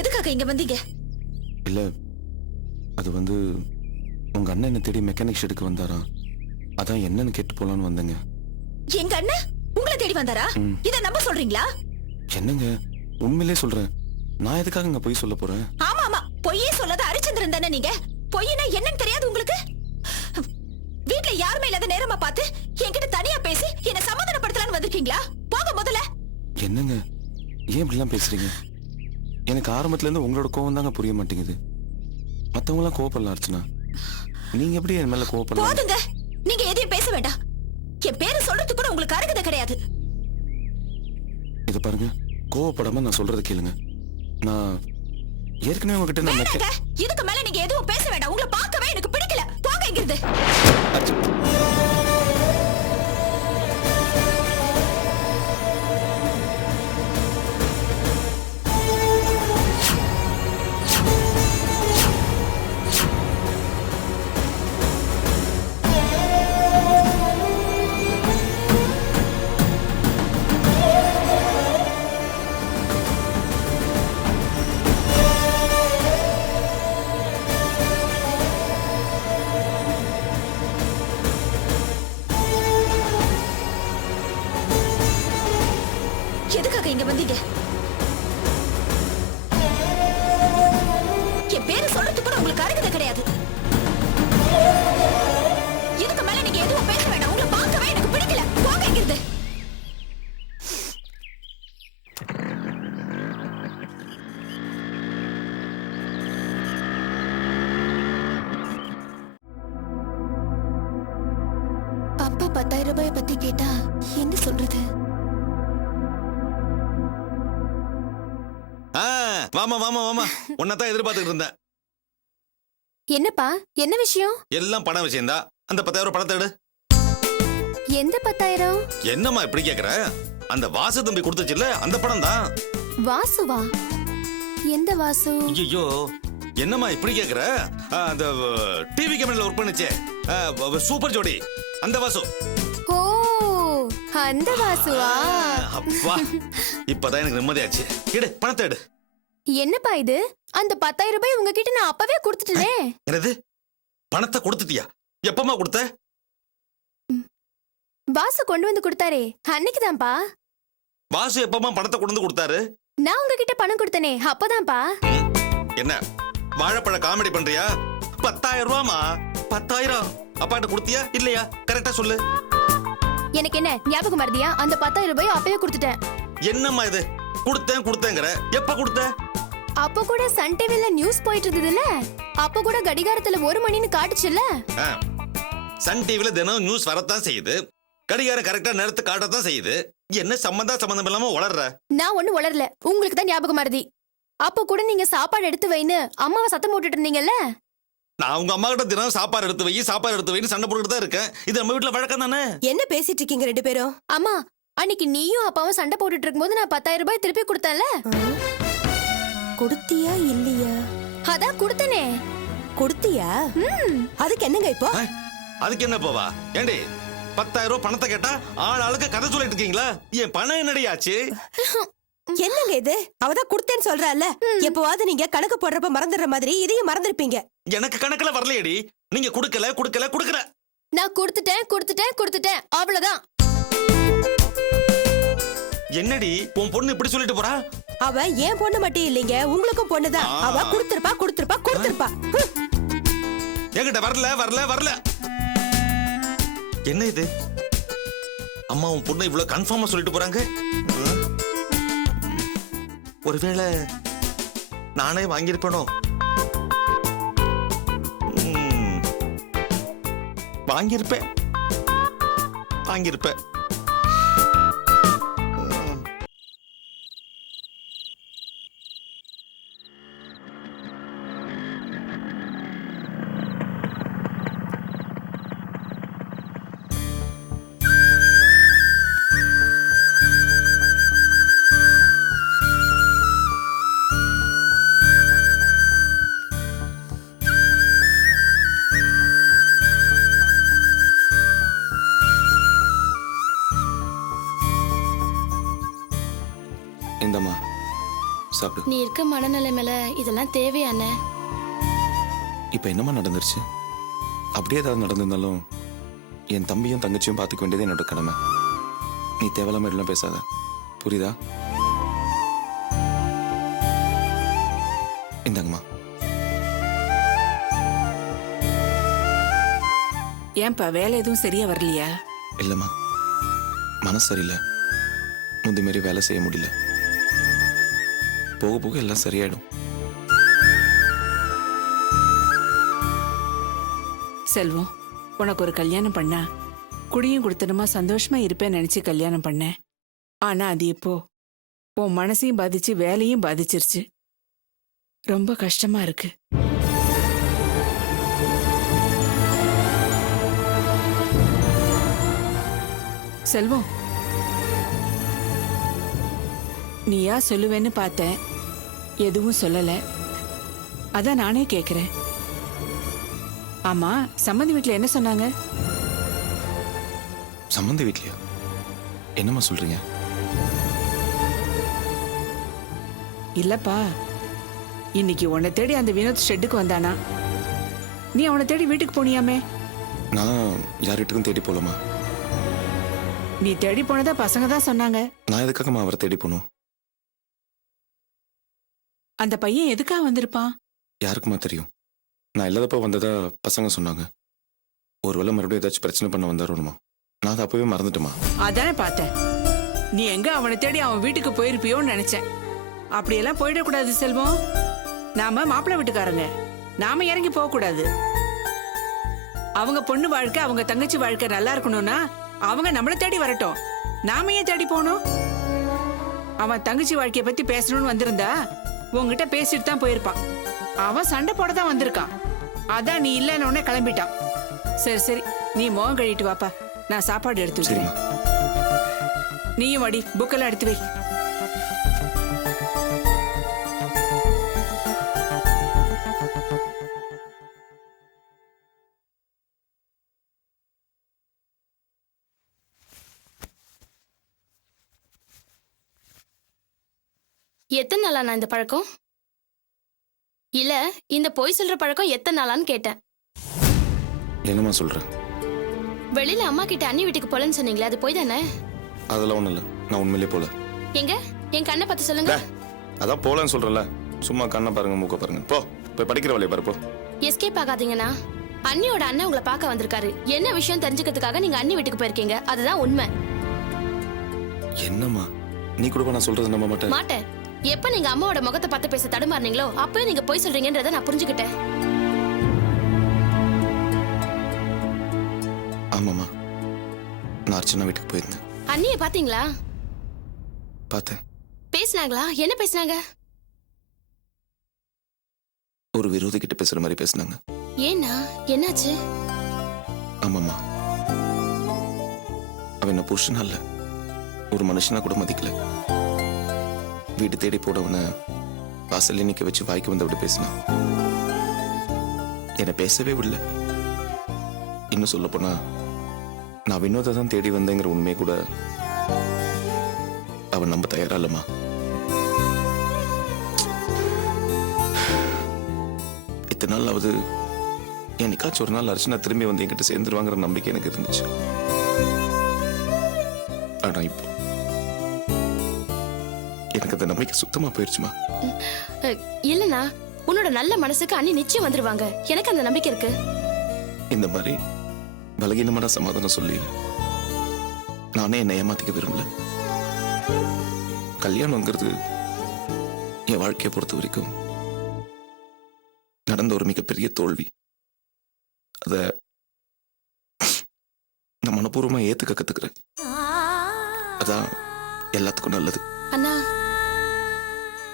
எதுக்காக இங்க வந்தீங்க? இல்ல, அது வந்து உங்க அண்ணன் என்ன தேடி மெக்கானிக் ஷெட்டுக்கு வந்தாரா, அதான் என்னன்னு கேட்டு போலான்னு வந்தேங்க. எங்க அண்ணன் உங்களை தேடி வந்தாரா? இத நம்ப சொல்றீங்களா? என்னங்க, உண்மையிலே சொல்றேன். நான் எதுக்காக இங்க பொய் சொல்ல போறேன்? ஆமா ஆமா, பொய்யே சொல்லாத ஹரிச்சந்திரன் தானே நீங்க. பொய்னா என்னன்னு தெரியாது உங்களுக்கு? வீட்ல யாருமே இல்லாத நேரமா பார்த்து என்கிட்ட தனியா பேசி என்ன சமாதானப்படுத்தலான்னு வந்திருக்கீங்களா? போங்க முதல்ல. என்னங்க, ஏன் இப்படிலாம் பேசுறீங்க? எனக்கு ஆரம்பத்துல இருந்து உங்களோட கோவம் தாங்க புரிய மாட்டேங்குது. மத்தவங்க எல்லாம் கோவப்படலாம் அர்ச்சனா, நீங்க எப்படி என் மேல கோவப்படலாம்? போதுங்க, நீங்க எதையும் பேச வேண்டாம். என் பேரு சொல்றது கூட உங்களுக்கு அருகதை கிடையாது. இத பாருங்க, கோவப்படாம நான் சொல்றத கேளுங்க. நான் ஏற்கனவே உங்ககிட்ட நான் இதுக்கு மேல நீங்க எதுவும் பேச வேண்டாம். உங்களை பார்க்கவே எனக்கு பிடிக்கல. போங்க இங்கிருந்து. எதுக்காக இங்க வந்தீங்க? என் பேரு சொல்றது கூட உங்களுக்கு அருகதை கிடையாது. இதுக்கு மேல நீங்க எதுவும் பேச வேண்டாம். உங்களை பார்க்கவே எனக்கு பிடிக்கல. போங்க இங்கிருந்து. அப்பா 10,000 ரூபாயை பத்தி கேட்டா என்ன சொல்றது? வாமா வாமா வாமா, உன்னதான் எதிர்பார்த்துட்டு இருந்தேன். என்னப்பா, என்ன விஷயம்? எல்லாம் பணம் விஷயம்தான். அந்த 10,000 பணத்தை எடு. எந்த 10,000? என்னம்மா இப்படி கேக்குற? அந்த வாசு தம்பி கொடுத்துச்சுல்ல, அந்த பணம் தான். வாசுவா? எந்த வாசு? ஐயோ, என்னம்மா இப்படி கேக்குற? அந்த டிவி கேமரால ஒர்க் பண்ணுச்சே, சூப்பர் ஜோடி, அந்த வாசு. ஓ, அந்த வாசுவா? அப்பா, இப்பதான் எனக்கு நிம்மதியாச்சு. எடு, பணத்தை எடு. என்னப்பா இது? அந்த 10,000 ரூபாய் உங்ககிட்ட நான் அப்பவே கொடுத்துட்டேனே. என்னது, பணத்தை கொடுத்துட்டியா? எப்பமா கொடுத்த? வாசு கொண்டு வந்து கொடுத்தாரே, அன்னைக்குதான்ப்பா. வாசு எப்பமா பணத்தை கொண்டு வந்து கொடுத்தாரு? நான் உங்ககிட்ட பணம் கொடுத்தனே, அப்பதான்ப்பா. என்ன வாழைப்பழ காமெடி பண்றியா? 10,000 ரூபாமா? 10,000 அப்பாட்ட கொடுத்தியா இல்லையா? கரெக்டா சொல்லு. எனக்கு என்ன ஞாபகம் மறதியா? அந்த 10,000 ரூபாய் அப்பவே கொடுத்துட்டேன். என்னம்மா இது, கொடுத்தேன் கொடுத்தேங்கற? எப்ப கொடுத்த? அப்ப கூட சன் டிவில நியூஸ் போயிட்டு இருந்ததுல, அப்ப கூட கடிகாரத்துல 1 மணின்னு காட்டுச்சுல்ல. சன் டிவில தினம் நியூஸ் வரத்தான் செய்யுது, கடிகாரம் கரெக்டா நேரத்து காட்டத்தான் செய்யுது. என்ன சம்பந்தம் இல்லாம உளர்ற? நான் ஒண்ணு உளரல, உங்களுக்கு தான் ஞாபகம் மறதி. அப்ப கூட நீங்க சாப்பாடு எடுத்து வைன்னு அம்மாவை சத்தம் போட்டுட்டு இருந்தீங்கல்ல. நான் உங்க அம்மா கிட்ட தினம் சாப்பாடு எடுத்து வைன்னு சண்டை போட்டுட்டு தான் இருக்கேன். இது நம்ம வீட்டுல வழக்கம் தானே. என்ன பேசிட்டு இருக்கீங்க ரெண்டு பேரும்? அம்மா, அன்னைக்கு நீயும் அப்பாவும் சண்டை போட்டுட்டு இருக்கும்போது நான் 10,000 ரூபாய் திருப்பி கொடுத்தேன்ல. கொடுத்தியா இல்லையா? அதான் கொடுத்தனே. கொடுத்தியா? அதுக்கு என்னங்க இப்போ? அதுக்கு என்ன போவா? ஏண்டி 10,000 ரூபாய் பணத்தை கேட்டா ஆளுக்கு கதை சொல்லிட்டு இருக்கீங்களா? என் பணம் என்னடியாச்சு? என்னங்க இது? அவதான் கொடுத்தேன்னு சொல்றால. எப்பவாவது நீங்க கணக்கு போடுறப்ப மறந்துடுற மாதிரி இதையும் மறந்துருப்பீங்க. எனக்கு கணக்குல வரலையடி. நீங்க குடுக்கல. நான் கொடுத்துட்டேன் அவ்வளவுதான். என்னடி உன் பொண்ணு இப்படி சொல்லிட்டு போறா? அவ ஏன் பொண்ணு மட்டும் இல்லைங்க, உங்களுக்கும் பொண்ணுதான். அவ கொடுத்திருப்பா. என்கிட்ட வரல. என்ன இது? அம்மா உன் பொண்ணு இவ்வளவு கன்ஃபார்மா சொல்லிட்டு போறாங்க. ஒருவேளை நானே வாங்கியிருப்பேனோ? வாங்கியிருப்பேன். சாப்பிடு. நீ இருக்க மனநிலைமையில இதெல்லாம் தேவையானே? இப்ப என்னமா நடந்துருச்சு? அப்படியே ஏதாவது நடந்திருந்தாலும் என் தம்பியும் தங்கச்சியும் பார்த்துக்க வேண்டியது என்னோட கடமை. நீ தேவையில்லாம எல்லாம் பேசாத, புரியுதா? இந்தாங்கம்மா. ஏன்பா வேலை எதுவும் சரியா வரலையா? இல்லம்மா, மனசு சரியில்லை. முந்தி மாரி வேலை செய்ய முடியல. போக போக எல்லாம் சரியாயிடும். செல்வம், உனக்கு ஒரு கல்யாணம் பண்ணா குடியும் கொடுத்தனமா சந்தோஷமா இருப்பேன்னு நினைச்சு கல்யாணம் பண்ணேன். ஆனா அது இப்போ உன் மனசையும் பாதிச்சு வேலையும் பாதிச்சிருச்சு. ரொம்ப கஷ்டமா இருக்கு. செல்வம், நீயா சொல்லுவேன்னு பார்த்தேன், எதுவும் சொல்லல. அதான் நானே கேக்குறேன். ஆமா, சம்மந்தி வீட்டுல என்ன சொன்னாங்க? சம்மந்தி வீட்லயா? என்னம்மா சொல்றீங்க? இல்லப்பா, இன்னைக்கு உன்னை தேடி அந்த வினோத் ஷெட்டுக்கு வந்தானா? நீ அவனை தேடி வீட்டுக்கு போனியாமே? நான் யார்கிட்டயும் தேடி போலமா. நீ தேடி போனதா பசங்க தான் சொன்னாங்க. நான் எதுக்காகம்மா அவரை தேடி போகணும்? அந்த பையன் எதுக்காக வந்திருப்பான்? யாருக்குமா தெரியும்? நான் இல்லாதப்ப வந்ததா பசங்க சொன்னாங்க. ஒருவேளை மறுபடியும் ஏதாச்சும் பிரச்சனை பண்ண வந்தாரோணுமா? நான் அதை அப்பவே மறந்துட்டுமா. அதானே பார்த்தேன். நீ எங்க அவனை தேடி அவன் வீட்டுக்கு போயிருப்பியோன்னு நினைச்சேன். அப்படியெல்லாம் போயிடக்கூடாது செல்வம். நாம மாப்பிள்ளை வீட்டுக்காரங்க, நாம இறங்கி போக கூடாது. அவங்க பொண்ணு வாழ்க்கை, அவங்க தங்கச்சி வாழ்க்கை நல்லா இருக்கணும்னா அவங்க நம்மளை தேடி வரட்டும். நாம ஏன் தேடி போகணும்? அவன் தங்கச்சி வாழ்க்கைய பத்தி பேசணும்னு வந்திருந்தா உங்ககிட்ட பேசிட்டு தான் போயிருப்பான். அவன் சண்டை போட தான் வந்திருக்கான். அதான் நீ இல்லைன்னு உடனே கிளம்பிட்டான். சரி சரி, நீ முகம் கழிட்டு வாப்பா, நான் சாப்பாடு எடுத்து சரிம்மா. வைக்கிறேன். நீயும் வாடி, புக்கெல்லாம் எடுத்து வை. எத்தனை நாளா நான் இந்த பழக்கம்? இல்ல, இந்த பொய் சொல்ற பழக்கம் எத்தனை நாளான்னு கேட்டேன். என்னம்மா சொல்ற? வெளியில அம்மா கிட்ட அண்ணி வீட்டுக்கு போலன்னு சொன்னீங்களே, அது போய் தானே? அதெல்லாம் ஒண்ணும் இல்ல, நான் உண்மையிலே போல. எங்க என் கண்ணை பார்த்து சொல்லுங்க. அதான் போலன்னு சொல்றல, சும்மா கண்ணை பாருங்க மூக்க பாருங்க. போ போய் படிக்கிற வேலையை பாரு, போ. எஸ்கேப் ஆகாதீங்கண்ணா. அண்ணியோட அண்ணன் உங்களை பார்க்க வந்திருக்காரு. என்ன விஷயம் தெரிஞ்சுக்கிறதுக்காக நீங்க அண்ணி வீட்டுக்கு போயிருக்கீங்க, அதுதான் உண்மை. என்னம்மா நீ கூட நான் சொல்றது நம்ப மாட்டேன். மாட்டேன். எப்ப நீங்க அம்மாவோட முகத்தை பார்த்து பேச தடுமாறுனீங்களோ அப்பவே நீங்க போய் சொல்றீங்கன்றத நான் புரிஞ்சுக்கிட்டேன். ஆமாம்மா, நான் அர்ச்சனா வீட்டுக்கு போயிருந்தேன். அண்ணிய பாத்தீங்களா? பார்த்தேன். பேசினாங்களா? என்ன பேசினாங்க? ஒரு விரோதி கிட்ட பேசுற மாதிரி பேசினாங்க. ஏன்னா என்னாச்சு? ஆமாம்மா, அவன் என்ன புருஷனா இல்ல, ஒரு மனுஷனா கூட மதிக்கல. வீடு தேடி போடவன வாசல்ல நிக்க வச்சு வாய்க்கு வந்து அப்படி பேசினான். என்னை பேசவே விடல. இன்னும் சொல்ல போனா நான் வினோதை தான் தேடி வந்தேங்கிற உண்மையை கூட அவன் நம்ப தயாரா இல்லம்மா. இத்தனை நாள் ஆகுது, என்னைக்காச்சும் ஒரு நாள் அர்ச்சனா திரும்பி வந்து என்கிட்ட சேர்ந்துருவாங்கிற நம்பிக்கை எனக்கு இருந்துச்சு. ஆனா இப்போ எனக்கு அந்த நம்பிக்கை சுத்தமா போயிருச்சுமா. இல்லனா உன்னோட நல்ல மனசுக்கு அண்ணி நிச்சயம் வந்துருவாங்க. எனக்கு அந்த நம்பிக்கை இருக்கு. இந்த மாதிரி பலகீனமான சமாதானம் சொல்லி நானே என்னை ஏமாத்திக்க விரும்பல. கல்யாணங்கிறது என் வாழ்க்கையை பொறுத்த வரைக்கும் நடந்த ஒரு மிகப்பெரிய தோல்வி. அத நான் மனப்பூர்வமா ஏத்துக்க கத்துக்கிறேன். அதான் எல்லாத்துக்கும் நல்லது. அண்ணா,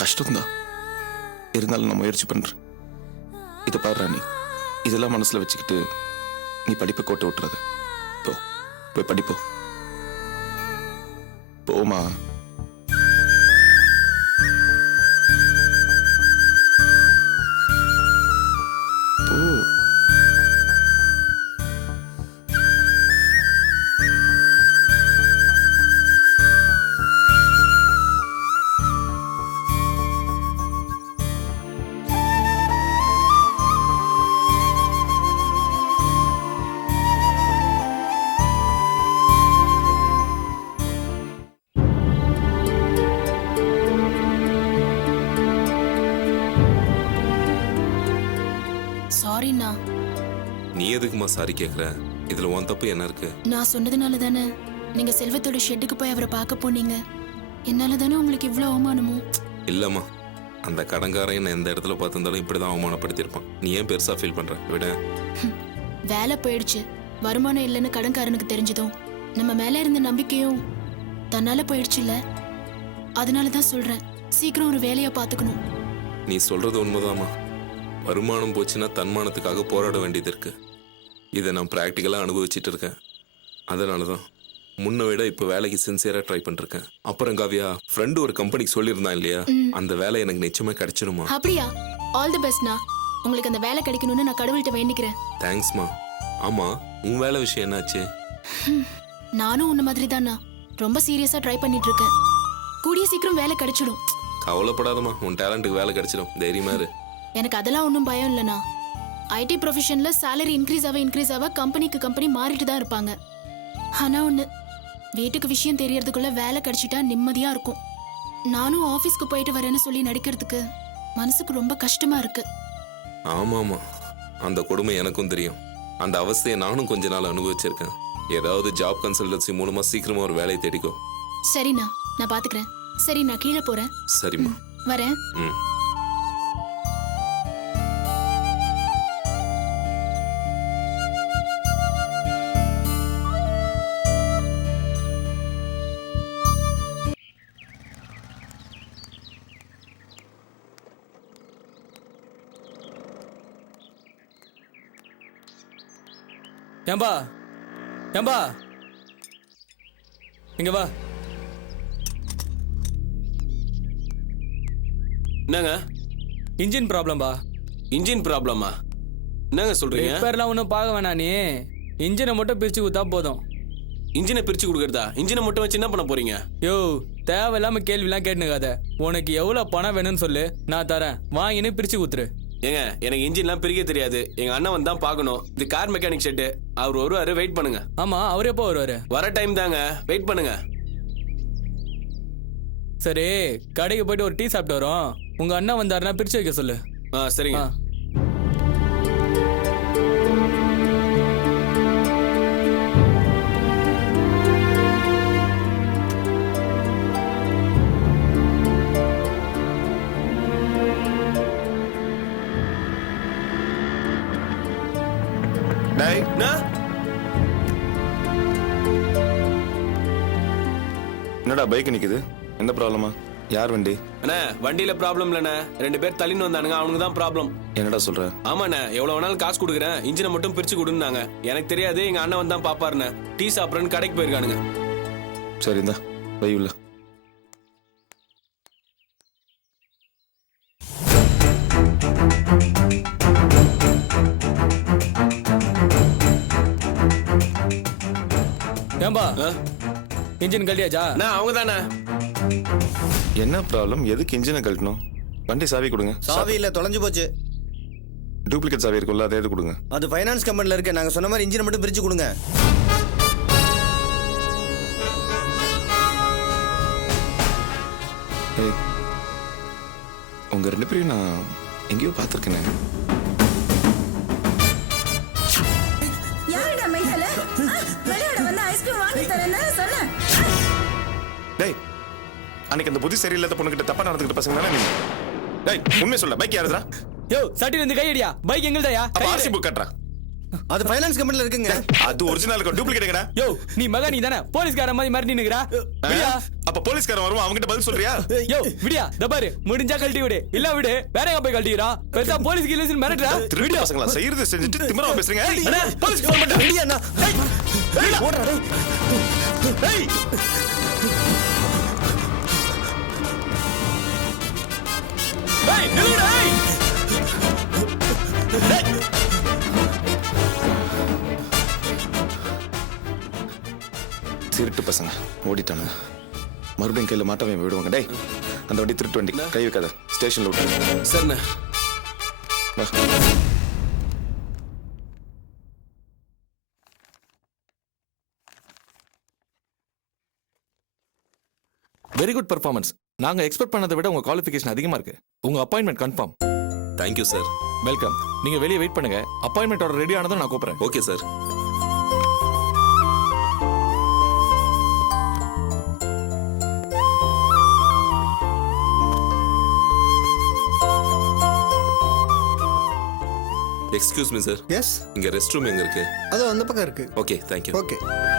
கஷ்டம்தான், இருந்தாலும் நான் முயற்சி பண்றேன். இதை பாரு ராணி, இதெல்லாம் மனசுல வச்சுக்கிட்டு நீ படிப்பை கோட்டை விட்டுறத. போ போய் படிப்போ. போமா. போ. நீ எதுக்குமா சாரி கேக்குற? இதுல உன் தப்பு என்ன இருக்கு? நான் சொன்னதுனால தானே நீங்க செல்வத்தோட ஷெட்டுக்கு போய் அவரை பார்க்க போனீங்க. என்னால தானே உங்களுக்கு இவ்வளவு அவமானமும். இல்லம்மா, அந்த கடன்காரன் என்ன எந்த இடத்துல பார்த்திருந்தாலும் இப்படிதான் அவமானப்படுத்தியிருப்பான். நீ ஏன் பெருசா ஃபீல் பண்ற? விட. வேலை போயிடுச்சு, வருமானம் இல்லைன்னு கடன்காரனுக்கு தெரிஞ்சதும் நம்ம மேல இருந்த நம்பிக்கையும் தன்னால போயிடுச்சுல்ல. அதனாலதான் சொல்றேன், சீக்கிரம் ஒரு வேலையை பார்த்துக்கணும். நீ சொல்றது உண்மைதாம்மா. வருமானம் போச்சுன்னா தன்மானத்துக்காக போராட வேண்டியது இருக்கு. இதை நான் ப்ராக்டிக்கலாக அனுபவிச்சுட்டு இருக்கேன். அதனால தான் முன்ன விட இப்போ வேலைக்கு சின்சியராக ட்ரை பண்ணிருக்கேன். அப்புறம் காவியா, ஃப்ரெண்டு ஒரு கம்பெனிக்கு சொல்லியிருந்தான் இல்லையா, அந்த வேலை எனக்கு நிச்சயமா கிடைச்சிருமா? அப்படியா? ஆல் தி பெஸ்ட்னா. உங்களுக்கு அந்த வேலை கிடைக்கணும்னு நான் கடவுள்கிட்ட வேண்டிக்கிறேன். தேங்க்ஸ்மா. ஆமா, உன் வேலை விஷயம் என்னாச்சு? நானும் உன்ன மாதிரி தானா, ரொம்ப சீரியஸா ட்ரை பண்ணிட்டு இருக்கேன். கூடிய சீக்கிரம் வேலை கிடைச்சிடும். கவலைப்படாதம்மா, உன் டேலண்ட்டுக்கு வேலை கிடைச்சிடும். தைரியமா இரு. எனக்கு அதெல்லாம் ஒன்றும் பயம் இல்லைண்ணா. ஐடி ப்ரொஃபஷனில் சேலரி இன்க்ரீஸ் ஆக கம்பெனிக்கு கம்பெனி மாறிட்டு தான் இருப்பாங்க. ஆனால் ஒன்று, வீட்டுக்கு விஷயம் தெரியறதுக்குள்ள வேலை கிடைச்சிட்டா நிம்மதியாக இருக்கும். நானும் ஆஃபீஸ்க்கு போயிட்டு வரேன்னு சொல்லி நடிக்கிறதுக்கு மனசுக்கு ரொம்ப கஷ்டமா இருக்கு. ஆமாமா, அந்த கொடுமை எனக்கும் தெரியும். அந்த அவஸ்தையை நானும் கொஞ்ச நாள் அனுபவிச்சிருக்கேன். ஏதாவது ஜாப் கன்சல்டன்சி மூலமா சீக்கிரமா ஒரு வேலையை தேடிக்கோ. சரிண்ணா, நான் பாத்துக்கிறேன். சரி, நான் கீழே போறேன். சரிம்மா, வரேன். ம். ஏம்பா ஏம்பா இங்க வா. என்னங்க இன்ஜின் ப்ராப்ளம்பா. இன்ஜின் ப்ராப்ளமா? என்னங்க சொல்றீங்க? ரிப்பேர்லாம் ஒன்றும் பார்க்க வேணாம், நீ இன்ஜினை மட்டும் பிரிச்சு கொடுத்தா போதும். இன்ஜினை பிரிச்சு கொடுக்கறதா? இன்ஜினை மட்டும் வச்சு என்ன பண்ண போறீங்க? யோ, தேவையில்லாம கேள்விலாம் கேட்டுனுக்காத. உனக்கு எவ்வளவு பணம் வேணும்னு சொல்லு, நான் தரேன். வாங்கினு பிரிச்சு கொடுத்துரு. ஏங்க, எனக்கு இன்ஜின்லாம் பிரிக்க தெரியாது. எங்க அண்ணன் வந்து தான் பார்க்கணும். இது கார் மெக்கானிக் ஷெட்டு. அவர் வருவாரு, வெயிட் பண்ணுங்க. ஆமா, அவர் எப்போ வருவாரு? வர டைம் தாங்க, வெயிட் பண்ணுங்க. சரி, கடைக்கு போயிட்டு ஒரு டீ சாப்பிட்டு வரோம். உங்க அண்ணன் வந்தாருன்னா பிரிச்சு வைக்க சொல்லு. சரிங்க. டேய், என்னடா பைக் நிக்குது? என்ன ப்ராப்ளமா? யார் வண்டி? அண்ணா, வண்டியில ப்ராப்ளம் இல்லண்ணே. 2 பேர் தள்ளின்னு வந்தானுங்க, அவனுக்கு தான் ப்ராப்ளம். என்னடா சொல்ற? ஆமாண்ணே, எவ்வளவு வேணாலும் காசு கொடுக்குறேன், இன்ஜினை மட்டும் பிரிச்சு கொடுன்னாங்க. எனக்கு தெரியாது, எங்க அண்ணன் வந்து தான் பாப்பாருண்ணே. டீ சாப்பிட்றேன்னு கடைக்கு போயிருக்கானுங்க. சரி, இந்தா வை உள்ள. ஏம்பா, இன்ஜின் கழட்டியாச்சா? அவங்க தானே. என்ன ப்ராப்ளம்? எதுக்கு இன்ஜினை கழட்டணும்? வண்டி சாவி கொடுங்க. சாவி இல்ல, தொலைஞ்சு போச்சு. டூப்ளிகேட் சாவி இருக்குல்ல, அதை எது கொடுங்க. அது ஃபைனான்ஸ் கம்பெனில இருக்கு. நாங்க சொன்ன மாதிரி இன்ஜினை மட்டும் பிரிச்சு கொடுங்க. ஏய், உங்க 2 பேரையும் நான் எங்கேயோ பார்த்துருக்கேன். யாருடா மைதல? விளையாட வந்து ஐஸ்கிரீம் வாங்கி தரேன்னு சொன்னேன். டேய், அன்னைக்கு அந்த புத்தி சரியில்லாத பொண்ணுகிட்ட தப்பா நடந்துக்கிட்ட பசங்க தானே நீங்க? டேய், உண்மையை சொல்ல, பைக் யாருதா? யோ, சட்டில இருந்து கையடியா. பைக் எங்கள்தாயா? அப்ப ஆர்சி புக் கட்டுறா. அது ஃபைனான்ஸ் கம்பெனில இருக்குங்க. அது ஒரிஜினல் டூப்ளிகேட். யோ, நீ மகன் நீ தானே போலீஸ்கார மாதிரி மாறி நின்னுங்கறா. விடியா? அப்ப போலீஸ்காரன் வருவான், அவங்கிட்ட பதில் சொல்றியா? யோ, விடியா? தபாரு, முடிஞ்சா கழட்டி விடு. இல்ல விடு, வேற எங்க போய் கழட்டிறா. பெருசா போலீஸ்க்கு இல்லன்னு மிரட்டறா. திருடி பசங்களா செய்யறது செஞ்சுட்டு திமிரா பேசுறீங்க. அண்ணா, போலீஸ்க்கு ஃபோன் பண்ணு. ரெடி அண்ணா. டேய், ஓடுடா டேய். டேய், டேய், நில்லுடா. டேய். திருட்டு பசங்க ஓடிட்டானுங்க. மறுபடியும் கையில மாட்டாம விடுவாங்க. டேய், அந்த வண்டி திருட்டு வண்டி, கை வைக்காத. ஸ்டேஷன்ல விட்டு. சரிண்ணே. Very good performance. நாங்க எக்ஸ்பெக்ட் பண்ணதை விட உங்க குவாலிஃபிகேஷன் அதிகமா இருக்கு. உங்க appointment confirm. Thank you sir. Welcome. நீங்க வெளியே வெயிட் பண்ணுங்க. அப்பாயின்மெண்டோட ரெடி ஆனதும் நான் கூப்பிடுறேன். Okay sir. Excuse me sir. Yes, இங்க ரெஸ்ட் ரூம் எங்க இருக்கு? அது அந்த பக்கம் இருக்கு. Okay, thank you. ஓகே.